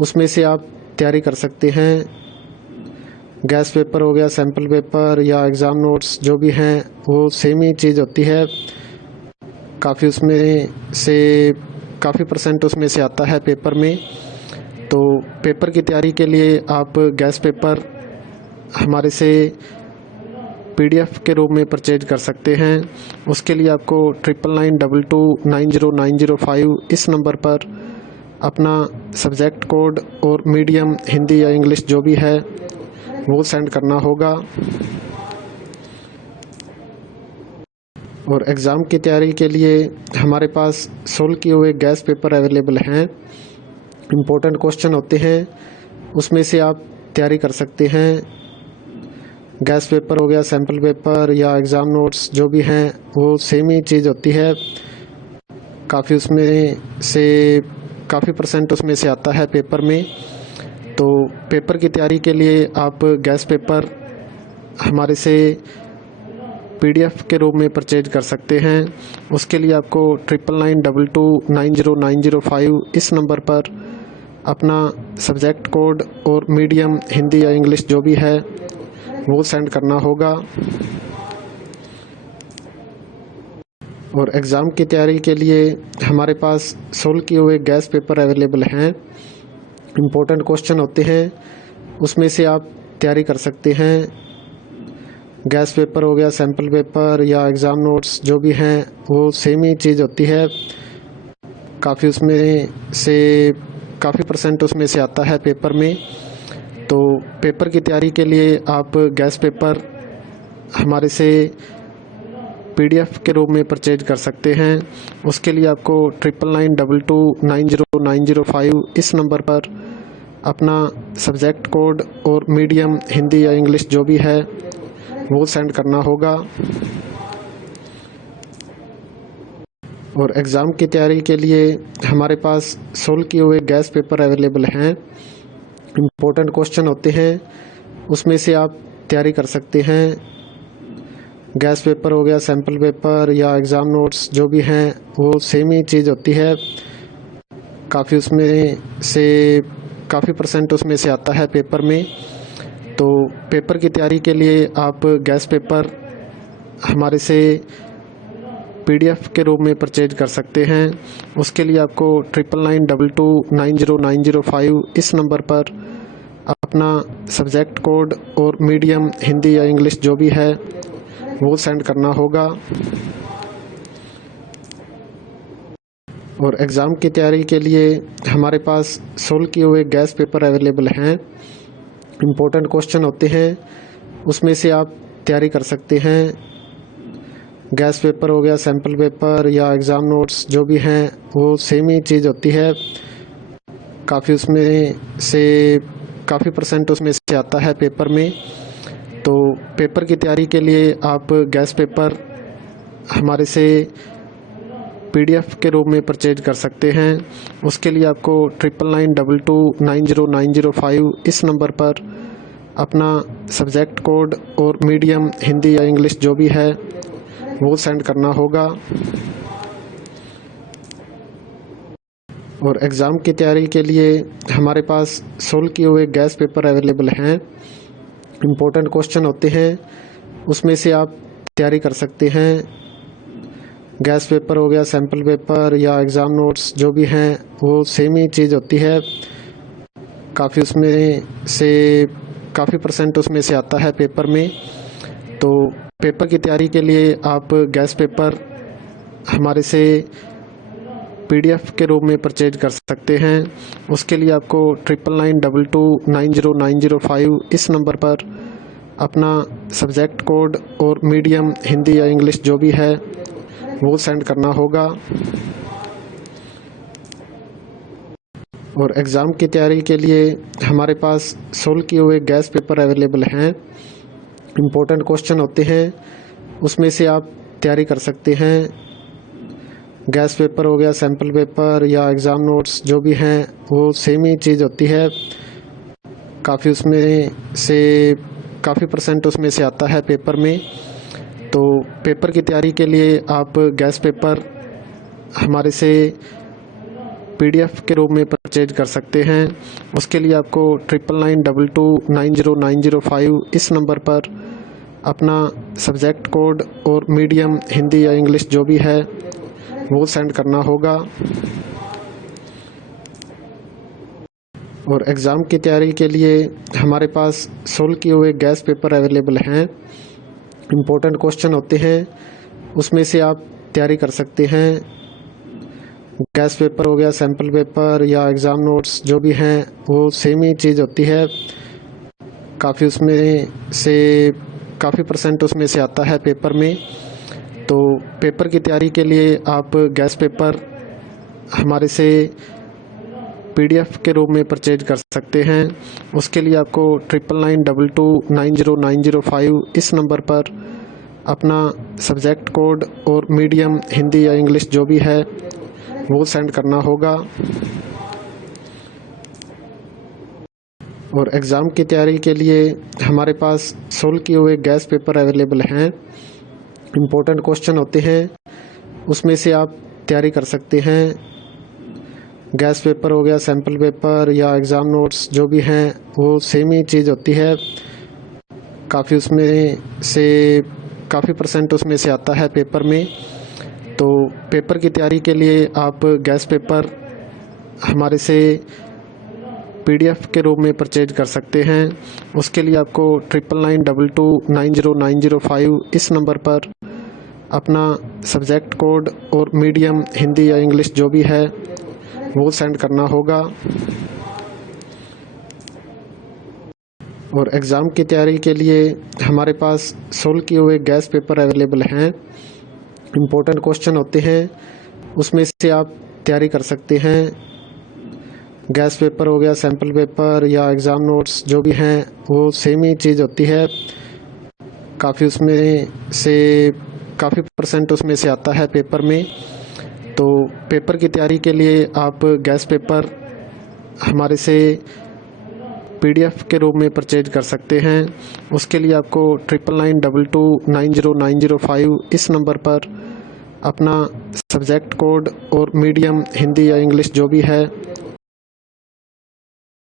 उसमें से आप तैयारी कर सकते हैं। गैस पेपर हो गया, सैम्पल पेपर या एग्ज़ाम नोट्स जो भी हैं वो सेम ही चीज़ होती है। काफ़ी उसमें से काफ़ी परसेंट उसमें से आता है पेपर में। तो पेपर की तैयारी के लिए आप गैस पेपर हमारे से PDF के रूप में परचेज कर सकते हैं। उसके लिए आपको 9992290905 इस नंबर पर अपना सब्जेक्ट कोड और मीडियम हिंदी या इंग्लिश जो भी है वो सेंड करना होगा। और एग्ज़ाम की तैयारी के लिए हमारे पास सोल्व किए हुए गैस पेपर अवेलेबल हैं। इम्पोर्टेंट क्वेश्चन होते हैं, उसमें से आप तैयारी कर सकते हैं। गैस पेपर हो गया, सैम्पल पेपर या एग्ज़ाम नोट्स जो भी हैं वो सेम ही चीज़ होती है। काफ़ी उसमें से काफ़ी परसेंट उसमें से आता है पेपर में। तो पेपर की तैयारी के लिए आप गैस पेपर हमारे से PDF के रूप में परचेज कर सकते हैं। उसके लिए आपको 9992290905 इस नंबर पर अपना सब्जेक्ट कोड और मीडियम हिंदी या इंग्लिश जो भी है वो सेंड करना होगा। और एग्ज़ाम की तैयारी के लिए हमारे पास सोल्व किए हुए गैस पेपर अवेलेबल हैं। इम्पोर्टेंट क्वेश्चन होते हैं, उसमें से आप तैयारी कर सकते हैं। गैस पेपर हो गया, सैम्पल पेपर या एग्ज़ाम नोट्स जो भी हैं वो सेम ही चीज़ होती है। काफ़ी उसमें से काफ़ी परसेंट उसमें से आता है पेपर में। तो पेपर की तैयारी के लिए आप गैस पेपर हमारे से PDF के रूप में परचेज कर सकते हैं। उसके लिए आपको 9992290905 इस नंबर पर अपना सब्जेक्ट कोड और मीडियम हिंदी या इंग्लिश जो भी है वो सेंड करना होगा। और एग्ज़ाम की तैयारी के लिए हमारे पास सोल्व किए हुए गैस पेपर अवेलेबल हैं। इम्पोर्टेंट क्वेश्चन होते हैं, उसमें से आप तैयारी कर सकते हैं। गैस पेपर हो गया, सैम्पल पेपर या एग्ज़ाम नोट्स जो भी हैं वो सेम ही चीज़ होती है। काफ़ी उसमें से काफ़ी परसेंट उसमें से आता है पेपर में। तो पेपर की तैयारी के लिए आप गैस पेपर हमारे से PDF के रूप में परचेज कर सकते हैं। उसके लिए आपको 9992290905 इस नंबर पर अपना सब्जेक्ट कोड और मीडियम हिंदी या इंग्लिश जो भी है वो सेंड करना होगा। और एग्ज़ाम की तैयारी के लिए हमारे पास सोल्व किए हुए गैस पेपर अवेलेबल हैं। इम्पोर्टेंट क्वेश्चन होते हैं, उसमें से आप तैयारी कर सकते हैं। गैस पेपर हो गया, सैम्पल पेपर या एग्ज़ाम नोट्स जो भी हैं वो सेम ही चीज़ होती है। काफ़ी उसमें से काफ़ी परसेंट उसमें से आता है पेपर में। तो पेपर की तैयारी के लिए आप गैस पेपर हमारे से PDF के रूप में परचेज कर सकते हैं। उसके लिए आपको 9992290905 इस नंबर पर अपना सब्जेक्ट कोड और मीडियम हिंदी या इंग्लिश जो भी है वो सेंड करना होगा। और एग्ज़ाम की तैयारी के लिए हमारे पास सोल्व किए हुए गैस पेपर अवेलेबल हैं। इम्पोर्टेंट क्वेश्चन होते हैं, उसमें से आप तैयारी कर सकते हैं। गैस पेपर हो गया, सैम्पल पेपर या एग्ज़ाम नोट्स जो भी हैं वो सेम ही चीज़ होती है। काफ़ी उसमें से काफ़ी परसेंट उसमें से आता है पेपर में। तो पेपर की तैयारी के लिए आप गैस पेपर हमारे से PDF के रूप में परचेज कर सकते हैं। उसके लिए आपको 9992290905 इस नंबर पर अपना सब्जेक्ट कोड और मीडियम हिंदी या इंग्लिश जो भी है वो सेंड करना होगा। और एग्ज़ाम की तैयारी के लिए हमारे पास सोल्व किए हुए गैस पेपर अवेलेबल हैं। इम्पोर्टेंट क्वेश्चन होते हैं, उसमें से आप तैयारी कर सकते हैं। गैस पेपर हो गया, सैम्पल पेपर या एग्ज़ाम नोट्स जो भी हैं वो सेम ही चीज़ होती है। काफ़ी उसमें से काफ़ी परसेंट उसमें से आता है पेपर में। तो पेपर की तैयारी के लिए आप गैस पेपर हमारे से PDF के रूप में परचेज कर सकते हैं। उसके लिए आपको 9992290905 इस नंबर पर अपना सब्जेक्ट कोड और मीडियम हिंदी या इंग्लिश जो भी है वो सेंड करना होगा। और एग्ज़ाम की तैयारी के लिए हमारे पास सोल्व किए हुए गैस पेपर अवेलेबल हैं। इम्पोर्टेंट क्वेश्चन होते हैं, उसमें से आप तैयारी कर सकते हैं। गैस पेपर हो गया, सैम्पल पेपर या एग्ज़ाम नोट्स जो भी हैं वो सेम ही चीज़ होती है। काफ़ी परसेंट उसमें से आता है पेपर में। तो पेपर की तैयारी के लिए आप गैस पेपर हमारे से PDF के रूप में परचेज कर सकते हैं। उसके लिए आपको 9992290905 इस नंबर पर अपना सब्जेक्ट कोड और मीडियम हिंदी या इंग्लिश जो भी है वो सेंड करना होगा। और एग्ज़ाम की तैयारी के लिए हमारे पास सोल्व किए हुए गैस पेपर अवेलेबल हैं। इम्पोर्टेंट क्वेश्चन होते हैं, उसमें से आप तैयारी कर सकते हैं। गैस पेपर हो गया, सैम्पल पेपर या एग्ज़ाम नोट्स जो भी हैं वो सेम ही चीज़ होती है। काफ़ी परसेंट उसमें से आता है पेपर में। तो पेपर की तैयारी के लिए आप गैस पेपर हमारे से PDF के रूप में परचेज कर सकते हैं। उसके लिए आपको 9992290905 इस नंबर पर अपना सब्जेक्ट कोड और मीडियम हिंदी या इंग्लिश जो भी है वो सेंड करना होगा। और एग्ज़ाम की तैयारी के लिए हमारे पास सोल्व किए हुए गैस पेपर अवेलेबल हैं। इम्पोर्टेंट क्वेश्चन होते हैं, उसमें से आप तैयारी कर सकते हैं। गैस पेपर हो गया, सैम्पल पेपर या एग्ज़ाम नोट्स जो भी हैं वो सेम ही चीज़ होती है। काफ़ी परसेंट उसमें से आता है पेपर में। तो पेपर की तैयारी के लिए आप गैस पेपर हमारे से PDF के रूप में परचेज कर सकते हैं। उसके लिए आपको 9992290905 इस नंबर पर अपना सब्जेक्ट कोड और मीडियम हिंदी या इंग्लिश जो भी है